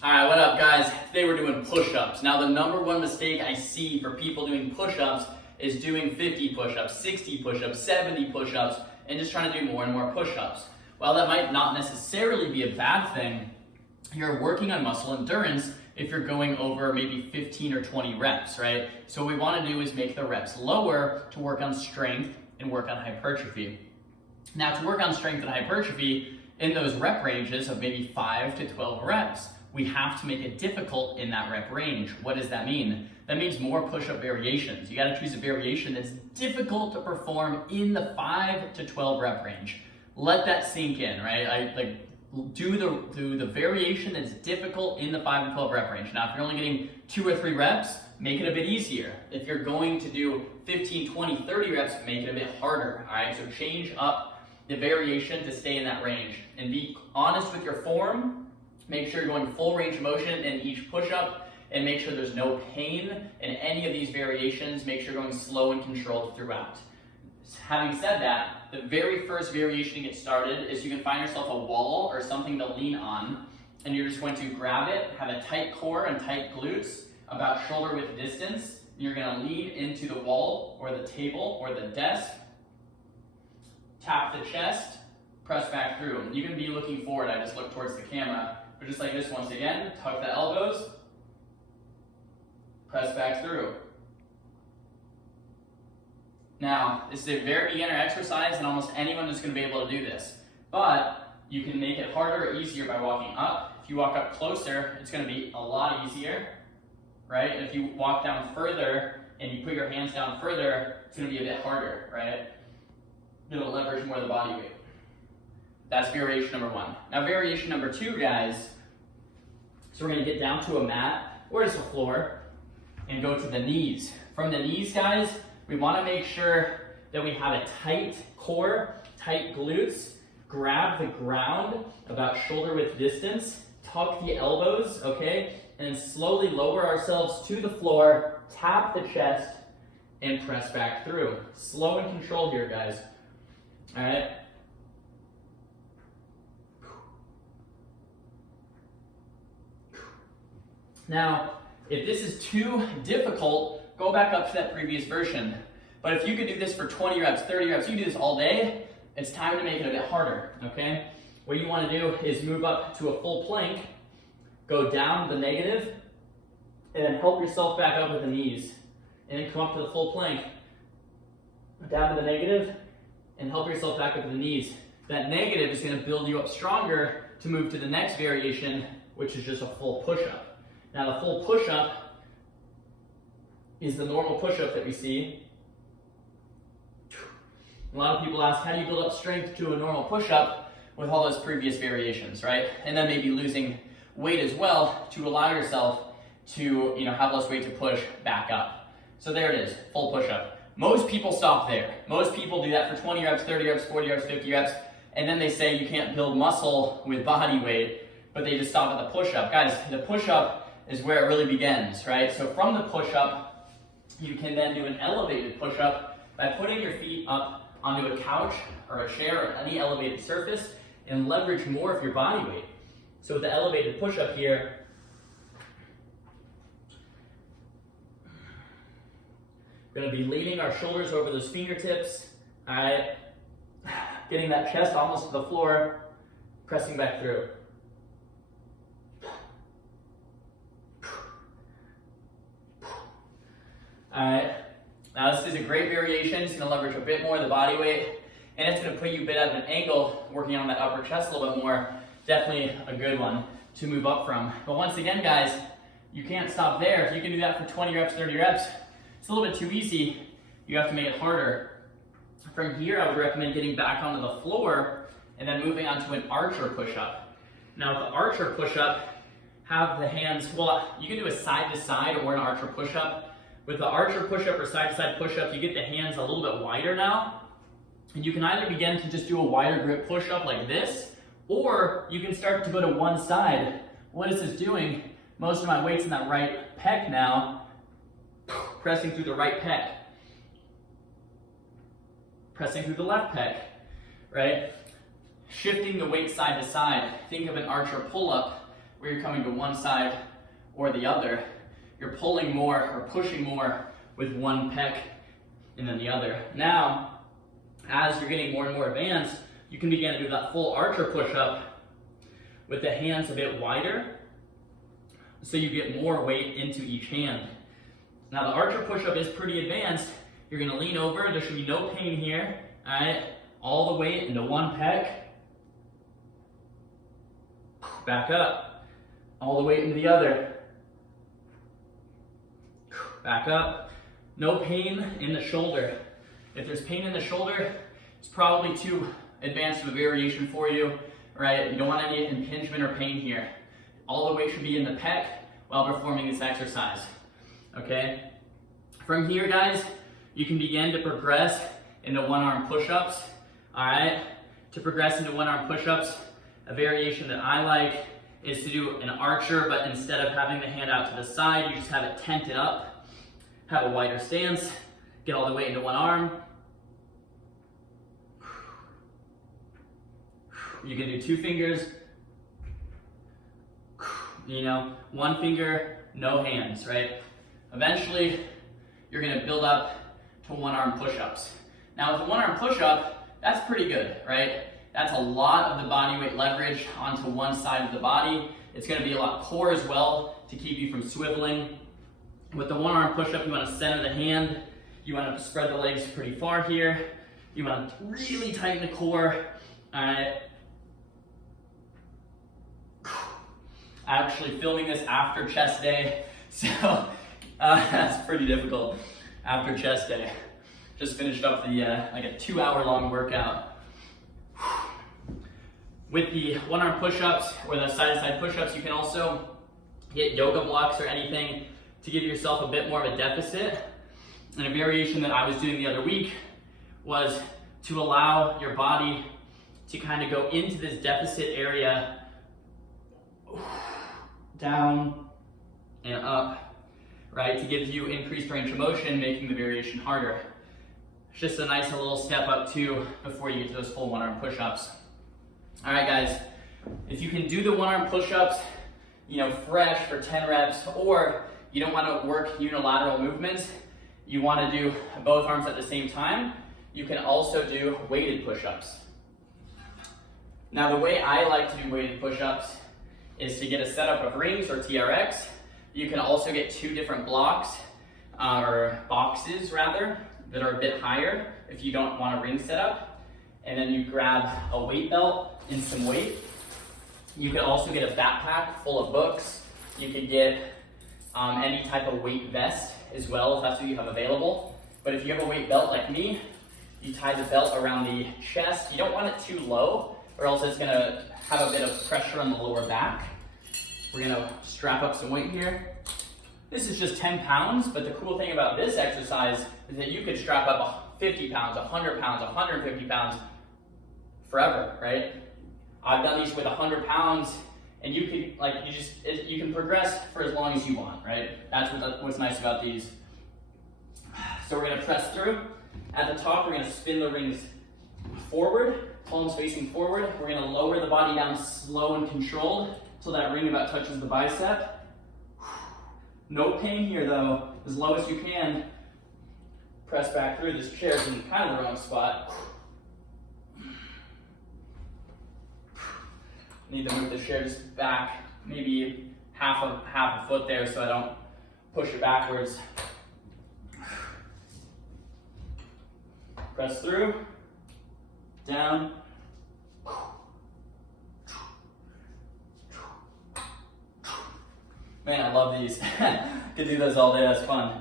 All right, what up guys? Today we're doing push-ups. Now the number one mistake I see for people doing push-ups is doing 50 push-ups, 60 push-ups, 70 push-ups, and just trying to do more and more push-ups. While that might not necessarily be a bad thing, you're working on muscle endurance if you're going over maybe 15 or 20 reps, right? So what we want to do is make the reps lower to work on strength and work on hypertrophy. Now to work on strength and hypertrophy in those rep ranges of maybe 5 to 12 reps, we have to make it difficult in that rep range. What does that mean? That means more push-up variations. You got to choose a variation that's difficult to perform in the 5 to 12 rep range. Let that sink in, right? Do the variation that's difficult in the 5 to 12 rep range. Now, if you're only getting 2 or 3 reps, make it a bit easier. If you're going to do 15, 20, 30 reps, make it a bit harder, all right? So change up the variation to stay in that range and be honest with your form. Make sure you're going full range of motion in each push-up and make sure there's no pain in any of these variations. Make sure you're going slow and controlled throughout. Having said that, the very first variation to get started is you can find yourself a wall or something to lean on, and you're just going to grab it, have a tight core and tight glutes, about shoulder width distance. You're going to lean into the wall or the table or the desk, tap the chest, press back through. You can be looking forward, I just look towards the camera. But just like this, once again, tuck the elbows, press back through. Now, this is a very beginner exercise and almost anyone is going to be able to do this. But you can make it harder or easier by walking up. If you walk up closer, it's going to be a lot easier, right? And if you walk down further and you put your hands down further, it's going to be a bit harder, right? It'll leverage more of the body weight. That's variation number 1. Now variation number 2, guys, so we're going to get down to a mat or just a floor and go to the knees. From the knees, guys, we want to make sure that we have a tight core, tight glutes, grab the ground about shoulder width distance, tuck the elbows, okay, and then slowly lower ourselves to the floor, tap the chest, and press back through. Slow and controlled here, guys. All right. Now, if this is too difficult, go back up to that previous version. But if you could do this for 20 reps, 30 reps, you can do this all day, it's time to make it a bit harder, okay? What you want to do is move up to a full plank, go down to the negative, and then help yourself back up with the knees. And then come up to the full plank, down to the negative, and help yourself back up with the knees. That negative is going to build you up stronger to move to the next variation, which is just a full push-up. Now the full push-up is the normal push-up that we see. A lot of people ask, how do you build up strength to a normal push-up with all those previous variations, right? And then maybe losing weight as well to allow yourself to, have less weight to push back up. So there it is, full push-up. Most people stop there. Most people do that for 20 reps, 30 reps, 40 reps, 50 reps, and then they say you can't build muscle with body weight, but they just stop at the push-up. Guys, the push-up is where it really begins, right? So from the push-up, you can then do an elevated push-up by putting your feet up onto a couch or a chair or any elevated surface and leverage more of your body weight. So with the elevated push-up here, we're going to be leaning our shoulders over those fingertips, all right? Getting that chest almost to the floor, pressing back through. Alright, now this is a great variation. It's going to leverage a bit more of the body weight, and it's going to put you a bit at an angle, working on that upper chest a little bit more. Definitely a good one to move up from. But once again, guys, you can't stop there. If you can do that for 20 reps, 30 reps, it's a little bit too easy. You have to make it harder. From here, I would recommend getting back onto the floor and then moving on to an archer push-up. Now with the archer push-up, have the hands, well, you can do a side-to-side or an archer push-up. With the archer push-up or side-to-side push-up, you get the hands a little bit wider now. And you can either begin to just do a wider grip push-up like this, or you can start to go to one side. What is this doing? Most of my weight's in that right pec now, pressing through the right pec. Pressing through the left pec, right? Shifting the weight side to side. Think of an archer pull-up where you're coming to one side or the other. You're pulling more or pushing more with one pec and then the other. Now, as you're getting more and more advanced, you can begin to do that full archer push-up with the hands a bit wider, so you get more weight into each hand. Now the archer push-up is pretty advanced. You're gonna lean over, there should be no pain here, all right? All the weight into one pec. Back up. All the weight into the other. Back up. No pain in the shoulder. If there's pain in the shoulder, it's probably too advanced of a variation for you, right? You don't want any impingement or pain here. All the weight should be in the pec while performing this exercise, okay? From here, guys, you can begin to progress into one-arm push-ups, all right? To progress into one-arm push-ups, a variation that I like is to do an archer, but instead of having the hand out to the side, you just have it tented up, have a wider stance, get all the weight into one arm. You can do 2 fingers, you know, 1 finger, no hands, right? Eventually, you're gonna build up to one-arm push-ups. Now with a one-arm push-up, that's pretty good, right? That's a lot of the body weight leverage onto one side of the body. It's gonna be a lot core as well to keep you from swiveling. With the one-arm push-up, you wanna center the hand. You wanna spread the legs pretty far here. You wanna really tighten the core, all right? Actually filming this after chest day, so that's pretty difficult after chest day. Just finished up the like a 2-hour-long workout. With the one-arm push-ups or the side-to-side push-ups, you can also get yoga blocks or anything to give yourself a bit more of a deficit. And a variation that I was doing the other week was to allow your body to kind of go into this deficit area, down and up, right? To give you increased range of motion, making the variation harder. It's just a nice little step up too before you get to those full one-arm push-ups. All right, guys, if you can do the one-arm push-ups, you know, fresh for 10 reps, or you don't want to work unilateral movements, you want to do both arms at the same time, you can also do weighted push-ups. Now, the way I like to do weighted push-ups is to get a setup of rings or TRX. You can also get 2 different blocks, or boxes rather, that are a bit higher if you don't want a ring setup. And then you grab a weight belt and some weight. You could also get a backpack full of books. You could get any type of weight vest as well, if that's what you have available. But if you have a weight belt like me, you tie the belt around the chest. You don't want it too low, or else it's gonna have a bit of pressure on the lower back. We're gonna strap up some weight here. This is just 10 pounds, but the cool thing about this exercise is that you could strap up 50 pounds, 100 pounds, 150 pounds forever, right? I've done these with 100 pounds, and you can you can progress for as long as you want, right? That's what's nice about these. So we're gonna press through. At the top, we're gonna spin the rings forward, palms facing forward. We're gonna lower the body down slow and controlled till that ring about touches the bicep. No pain here though, as low as you can. Press back through. This chair's in kind of the wrong spot. Need to move the chair just back, maybe half a foot there so I don't push it backwards. Press through, down. Man, I love these. Could do those all day, that's fun.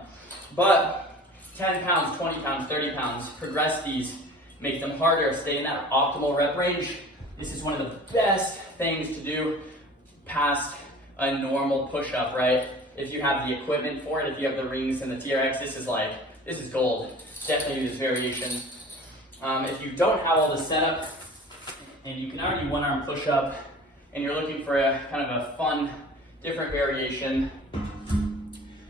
But 10 pounds, 20 pounds, 30 pounds, progress these, make them harder, stay in that optimal rep range. This is one of the best things to do past a normal push-up, right? If you have the equipment for it, if you have the rings and the TRX, this is gold. Definitely do this variation. If you don't have all the setup and you can already one-arm push-up and you're looking for a kind of a fun, different variation,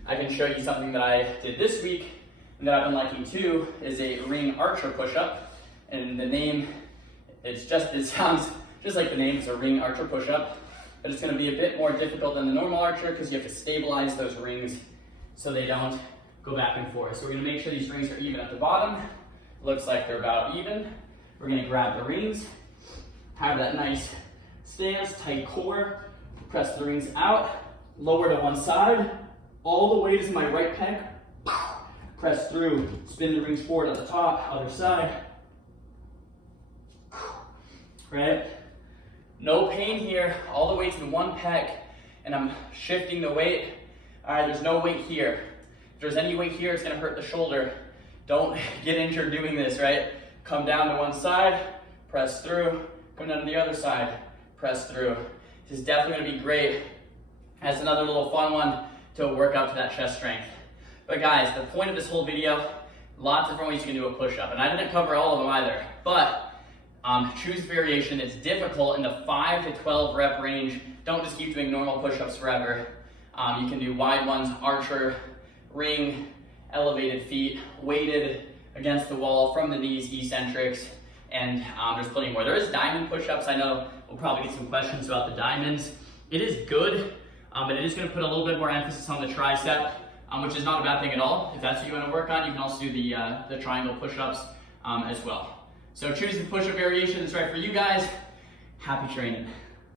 I can show you something that I did this week and that I've been liking too, is a ring archer push-up. And the name, it sounds just like the name, it's a ring archer push-up. but it's gonna be a bit more difficult than the normal archer because you have to stabilize those rings so they don't go back and forth. So we're gonna make sure these rings are even at the bottom. Looks like they're about even. We're gonna grab the rings, have that nice stance, tight core, press the rings out, lower to one side, all the weight is in my right pec, press through, spin the rings forward at the top, other side, right? No pain here, all the weight's in one pec, and I'm shifting the weight. All right, there's no weight here. If there's any weight here, it's gonna hurt the shoulder. Don't get injured doing this, right? Come down to one side, press through, come down to the other side, press through. This is definitely gonna be great as another little fun one to work up to that chest strength. But guys, the point of this whole video, lots of different ways you can do a push-up, and I didn't cover all of them either, but choose variation. It's difficult in the 5 to 12 rep range. Don't just keep doing normal push-ups forever. You can do wide ones, archer, ring, elevated feet, weighted against the wall from the knees, eccentrics, and there's plenty more. There is diamond push-ups. I know we'll probably get some questions about the diamonds. It is good, but it is going to put a little bit more emphasis on the tricep, which is not a bad thing at all. If that's what you want to work on, you can also do the triangle push-ups as well. So choose the push-up variation that's right for you guys. Happy training.